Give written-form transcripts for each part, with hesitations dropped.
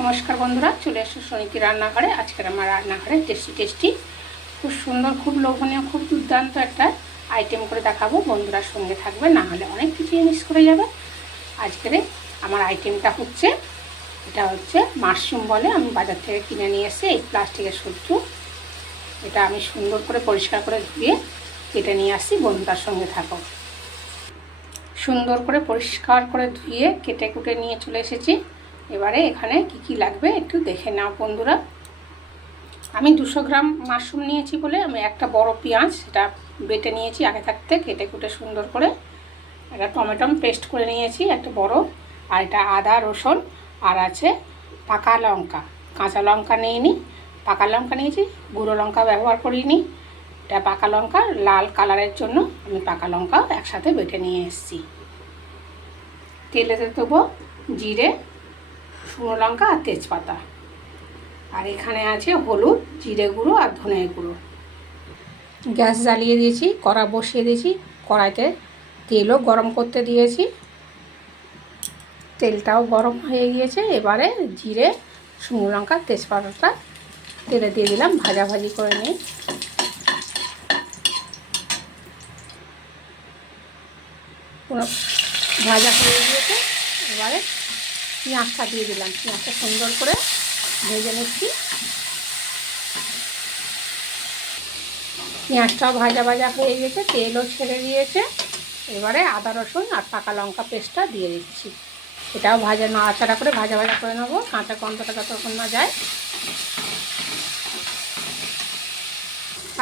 নমস্কার বন্ধুরা, চলে এসো সোনিকি রান্নাঘরে। আজকের আমার রান্নাঘরে টেস্টি খুব সুন্দর, খুব লোভনীয়, খুব দুর্দান্ত একটা আইটেম করে দেখাবো। বন্ধুরার সঙ্গে থাকবে, না হলে অনেক কিছু মিস করে যাবে। আজকের আমার আইটেমটা হচ্ছে, এটা হচ্ছে মাশরুম বলে, আমি বাজার থেকে কিনে নিয়ে এসে এই প্লাস্টিকের সবজি। এটা আমি সুন্দর করে পরিষ্কার করে ধুয়ে কেটে নিয়ে আসি। বন্ধুরার সঙ্গে থাকো। সুন্দর করে পরিষ্কার করে ধুয়ে কেটে কুটে নিয়ে চলে এসেছি। এবারে এখানে কি লাগবে একটু দেখে নাও বন্ধুরা। আমি 200 গ্রাম মাশরুম নিয়েছি বলে আমি একটা বড় পেঁয়াজ সেটা বেটে নিয়েছি আগে থাকতে, কেটে কুটে সুন্দর করে। একটা টমেটো পেস্ট করে নিয়েছি একটা বড়, আর এটা আদা রসুন, আর আছে পাকা লঙ্কা। কাঁচা লঙ্কা নিইনি, পাকা লঙ্কা নিয়েছি, গুঁড়ো লঙ্কা ব্যবহার করিনি। এটা পাকা লঙ্কা লাল কালারের জন্য আমি পাকা লঙ্কা একসাথে বেটে নিয়ে এসেছি। তেলেতে দেবো জিরে, শুকনো লঙ্কা আর তেজপাতা, আর এখানে আছে হলুদ, জিরে গুঁড়ো আর ধনে গুঁড়ো। গ্যাস জ্বালিয়ে দিয়েছি, কড়া বসিয়ে দিয়েছি, কড়াইতে তেলও গরম করতে দিয়েছি। তেলটাও গরম হয়ে গিয়েছে। এবারে জিরে, শুকনো লঙ্কা, তেজপাতাটা তেলে দিয়ে দিলাম, ভাজাভাজি করে নিই। পুরো ভাজা হয়ে গিয়েছে। এবারে পেঁয়াজটা দিয়ে দিলাম, পেঁয়াজটা সুন্দর করে ভেজে নিচ্ছি। পেঁয়াজটাও ভাজা হয়ে গেছে, তেলও ছেড়ে দিয়েছে। এবারে আদা রসুন আর পাকা লঙ্কা পেস্টটা দিয়ে দিচ্ছি। এটাও নাড়াচাড়া করে ভাজা করে নেবো, কাঁচা গন্ধটা যতক্ষণ না যায়।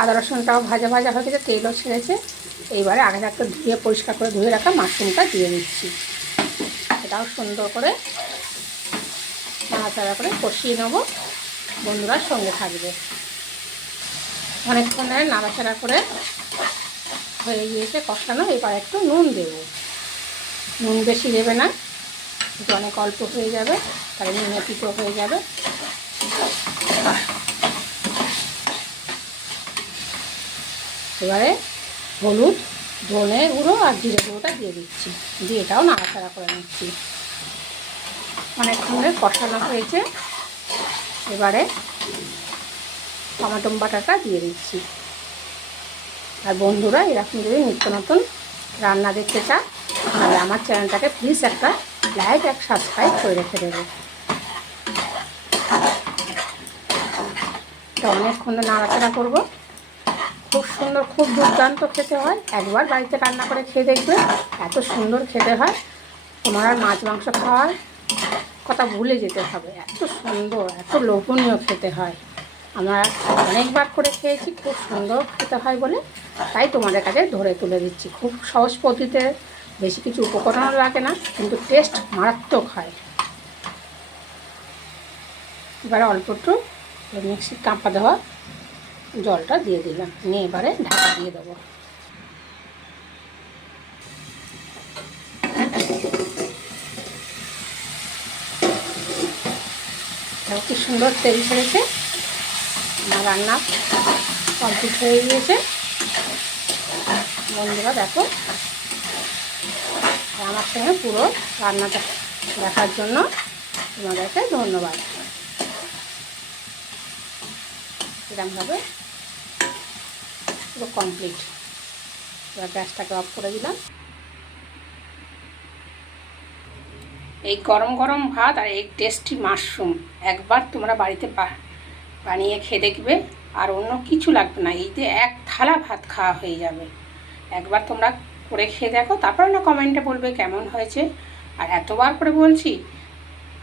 আদা রসুনটাও ভাজা হয়ে গেছে, তেলও ছেড়েছে। এইবারে আগে থাকতে ধুয়ে পরিষ্কার করে ধুয়ে রাখা মাশরুমটা দিয়ে দিচ্ছি। এটাও সুন্দর করে নাড়াচাড়া করে কষিয়ে নেবো। বন্ধুরা সঙ্গে থাকবে। অনেকক্ষণ ধরে নাড়াচাড়া করে হয়ে গিয়েছে কষানো। এবার একটু নুন দেব, নুন বেশি দেবে না, একটু অনেক অল্প হয়ে যাবে, তাহলে নুনে পিঠো হয়ে যাবে। এবারে হলুদ, ধনে গুঁড়ো আর জিরে গুঁড়োটা দিয়ে দিচ্ছি, দিয়ে এটাও নাড়াচাড়া করে নিচ্ছি। অনেকক্ষণ ধরে কষানো হয়েছে। এবারে টমেটো বাটাটা দিয়ে দিচ্ছি। আর বন্ধুরা, এরকম যদি নিত্য নতুন রান্না দেখতে চান তাহলে আমার চ্যানেলটাকে প্লিজ একটা লাইক আর সাবস্ক্রাইব করে রেখে দেবে। এটা অনেকক্ষণ নাড়াচাড়া করবো। খুব সুন্দর, খুব দুর্দান্ত খেতে হয়। একবার বাড়িতে রান্না করে খেয়ে দেখবে, এত সুন্দর খেতে হয়। তোমার আর মাছ মাংস খাওয়ার কথা ভুলে যেতে হবে, এত সুন্দর, এত লোভনীয় খেতে হয়। আমরা অনেকবার করে খেয়েছি, খুব সুন্দর খেতে হয় বলে তাই তোমাদের কাছে ধরে তুলে দিচ্ছি। খুব সহজ পদ্ধতিতে, বেশি কিছু উপকরণও লাগে না, কিন্তু টেস্ট মারাত্মক হয়। এবারে অল্প একটু মিক্সির কাঁপা দেওয়া জলটা দিয়ে দিলাম, নিয়ে এবারে ঢাকা দিয়ে দেবো। কি সুন্দর তেল ছেড়েছে, আমার রান্না কমপ্লিট হয়ে গিয়েছে। বন্ধুরা দেখো, আমার সঙ্গে পুরো রান্নাটা দেখার জন্য তোমাদেরকে ধন্যবাদ। এরকমভাবে পুরো কমপ্লিট। এবার গ্যাসটাকে অফ করে দিলাম। এই গরম গরম ভাত আর এই টেস্টি মাশরুম একবার তোমরা বাড়িতে বানিয়ে খেয়ে দেখবে, আর অন্য কিছু লাগবে না। এইতে এক থালা ভাত খাওয়া হয়ে যাবে। একবার তোমরা করে খেয়ে দেখো, তারপর না কমেন্টে বলবে কেমন হয়েছে। আর এতবার করে বলছি,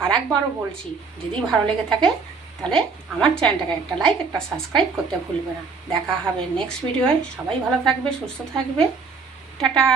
আর একবারও বলছি, যদি ভালো লেগে থাকে তাহলে আমার চ্যানেলটাকে একটা লাইক, একটা সাবস্ক্রাইব করতে ভুলবে না। দেখা হবে নেক্সট ভিডিওয়। সবাই ভালো থাকবে, সুস্থ থাকবে। টাটা।